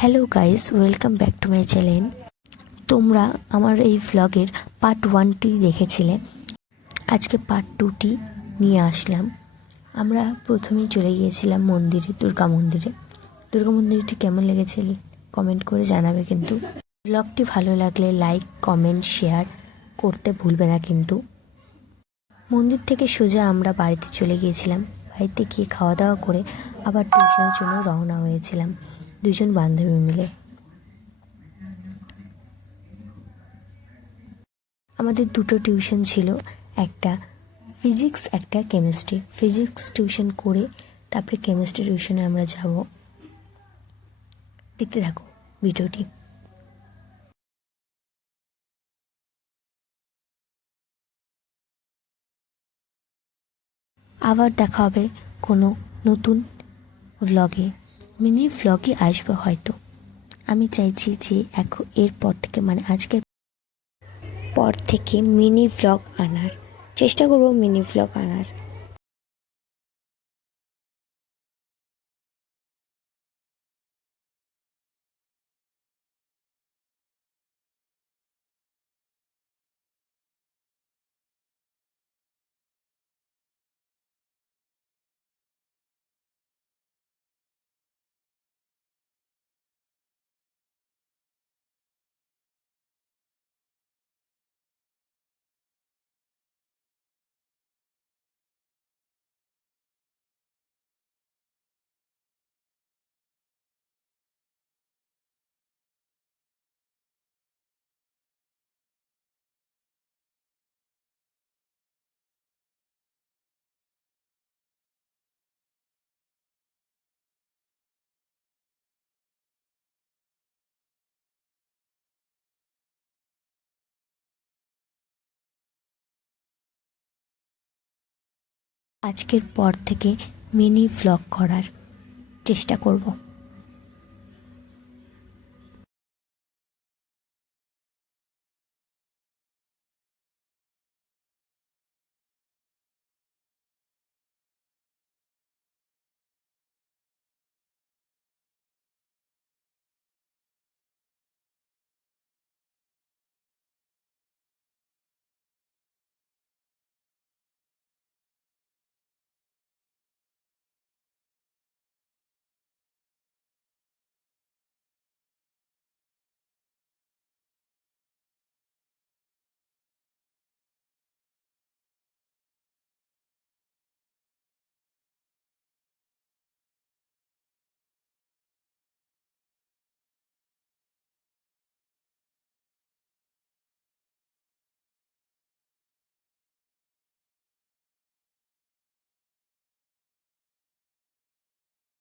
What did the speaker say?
Hello guys, welcome back to my channel. তোমরা আমার এই ভ্লগের পার্ট 1টি দেখেছিলে। আজকে পার্ট 2টি নিয়ে আসলাম। আমরা প্রথমেই চলে গিয়েছিলাম মন্দিরে, দুর্গা মন্দিরটি কেমন লেগেছে কমেন্ট করে জানাবে। কিন্তু ভ্লগটি ভালো লাগলে লাইক, কমেন্ট, শেয়ার করতে ভুলবে না কিন্তু। মন্দির থেকে সোজা আমরা বাড়িতে চলে গিয়েছিলাম। বাড়িতে গিয়ে খাওয়া দাওয়া করে আবার টিউশনের জন্য রওনা হয়েছিলাম দুজন বান্ধবী মিলে। আমাদের দুটো টিউশন ছিল, একটা ফিজিক্স, একটা কেমিস্ট্রি। ফিজিক্স টিউশন করে তারপরে কেমিস্ট্রি টিউশনে আমরা যাব। দেখতে থাকো ভিডিওটি। আবার দেখা হবে কোনো নতুন ভ্লগে, মিনি ভ্লগে আসবে হয়তো। আমি চাইছি যে এরপর থেকে আজকের পর থেকে মিনি ভ্লগ আনার চেষ্টা করব, মিনি ভ্লগ আনার। আজকের পর থেকে মিনি ভ্লগ করার চেষ্টা করব।